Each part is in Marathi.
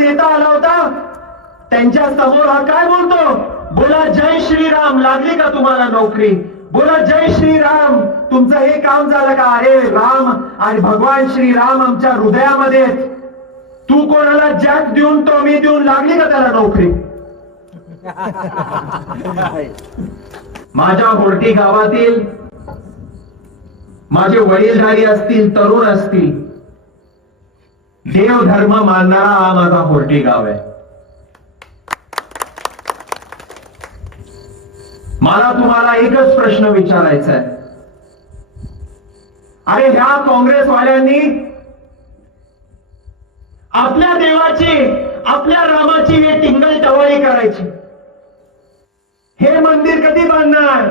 नेता आला होता त्यांच्या समोर हा काय बोलतो बोला जय श्रीराम लागली का तुम्हाला नोकरी बोला जय श्रीराम तुमचं हे काम झालं का अरे राम आणि भगवान श्रीराम आमच्या हृदयामध्ये तू कोणाला जॅक देऊन तो मी देऊन लागली का त्याला नोकरी माझ्या होर्टी गावातील माझे वडीलधारी असतील तरुण असतील देव धर्म मानणारा हा माझा पोर्टी गाव आहे मला तुम्हाला एकच प्रश्न विचारायचा आहे अरे ह्या काँग्रेसवाल्यांनी आपल्या देवाची आपल्या रामाची हे टिंगल टवाळी करायची हे मंदिर कधी बांधणार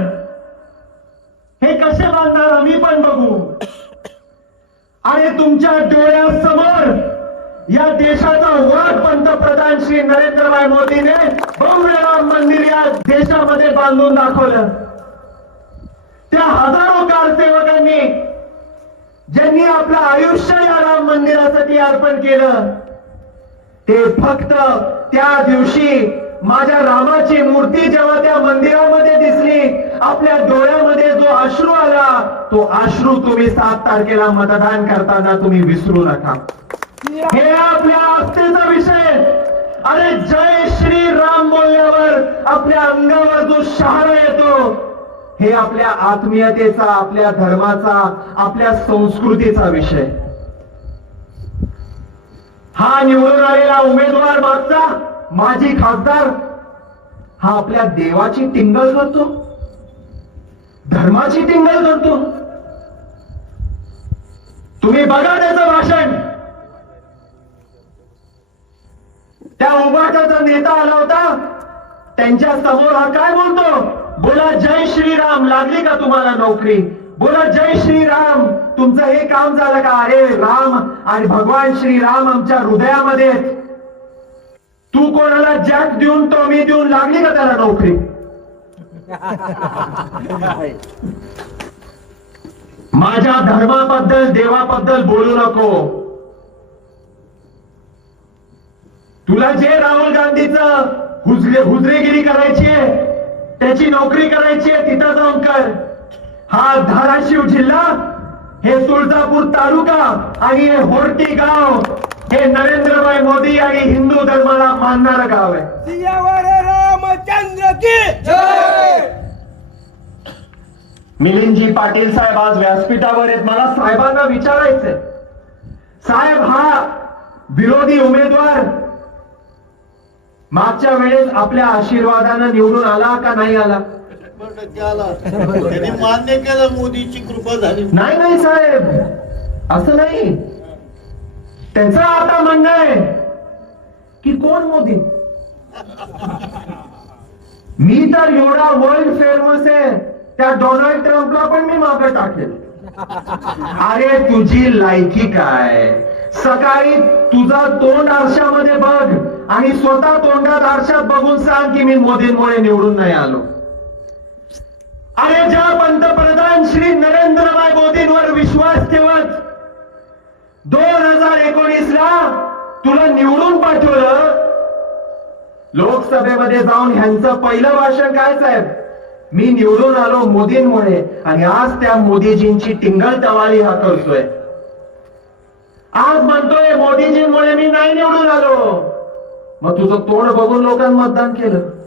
हे कसे बांधणार आम्ही पण बघू आणि तुमच्या डोळ्यासमोर या देशाचा वर पंतप्रधान श्री नरेंद्र नरेंद्रभाई मोदीने भव्य मंदिर या देशामध्ये बांधून दाखवलं त्या हजारो कारसेवकांनी ज्यांनी आपलं आयुष्य या राम मंदिरासाठी अर्पण केलं ते फक्त त्या दिवशी माझ्या रामाची मूर्ती जेव्हा त्या मंदिरामध्ये दिसली आपल्या डोळ्यामध्ये आश्रू आला तो आश्रू तुम्ही सात तारखेला मतदान करताना तुम्ही विसरू नका हे आपल्या आस्थेचा विषय अरे जय श्री राम बोलल्यावर आपल्या अंगावर जो शहारा येतो हे आपल्या आत्मीयतेचा आपल्या धर्माचा आपल्या संस्कृतीचा विषय हा निवडून आलेला उमेदवार माझा माझी खासदार हा आपल्या देवाची टिंगल करतो धर्माची टिंगल करतो तुम्ही बघा त्याचं भाषण त्या उभाटाचा नेता आला होता त्यांच्या समोर हा काय बोलतो बोला जय श्रीराम लागली का तुम्हाला नोकरी बोला जय श्रीराम तुमचं हे काम झालं का अरे राम आणि भगवान श्रीराम आमच्या हृदयामध्ये तू कोणाला जॅक देऊन तो मी देऊन लागली का त्याला नोकरी माझ्या धर्माबद्दल देवाबद्दल बोलू नको तुला जे राहुल गांधीच हुजरे हुजरेगिरी करायची आहे त्याची नोकरी करायची आहे तिथं जाऊन कर हा धाराशिव जिल्हा हे तुळजापूर तालुका आणि हे होरटी गाव हे नरेंद्रभाई मोदी आणि हिंदू धर्माला मानणारं गाव आहे मिलिंदजी पाटील साहेब आज व्यासपीठावर आहेत मला साहेबांना विचारायचंय साहेब हा विरोधी उमेदवार मागच्या वेळेस आपल्या आशीर्वादानं निवडून आला का नाही आला मान्य केलं मोदीची कृपा झाली नाही नाही साहेब असं नाही त्यांचं आता म्हणणं आहे की कोण मोदी मी तर एवढा वर्ल्ड फेमस आहे त्या डोनाल्ड ट्रम्पला पण मी मागे टाकेल अरे तुझी लायकी काय सकाळी तुझा तोंड आरशामध्ये बघ आणि स्वतः तोंडात आरशात बघून सांग की मी मोदींमुळे निवडून नाही आलो अरे ज्या पंतप्रधान श्री नरेंद्रभाई मोदींवर विश्वास ठेवत दोन हजार एकोणीस ला तुला निवडून पाठवलं लोकसभेमध्ये जाऊन ह्यांचं पहिलं भाषण काय साहेब मी निवडून आलो मोदींमुळे आणि आज त्या मोदीजींची टिंगल टवाली हा करतोय आज म्हणतोय मोदीजींमुळे मी नाही निवडून आलो मग तुझं तोंड बघून लोकांनी मतदान केलं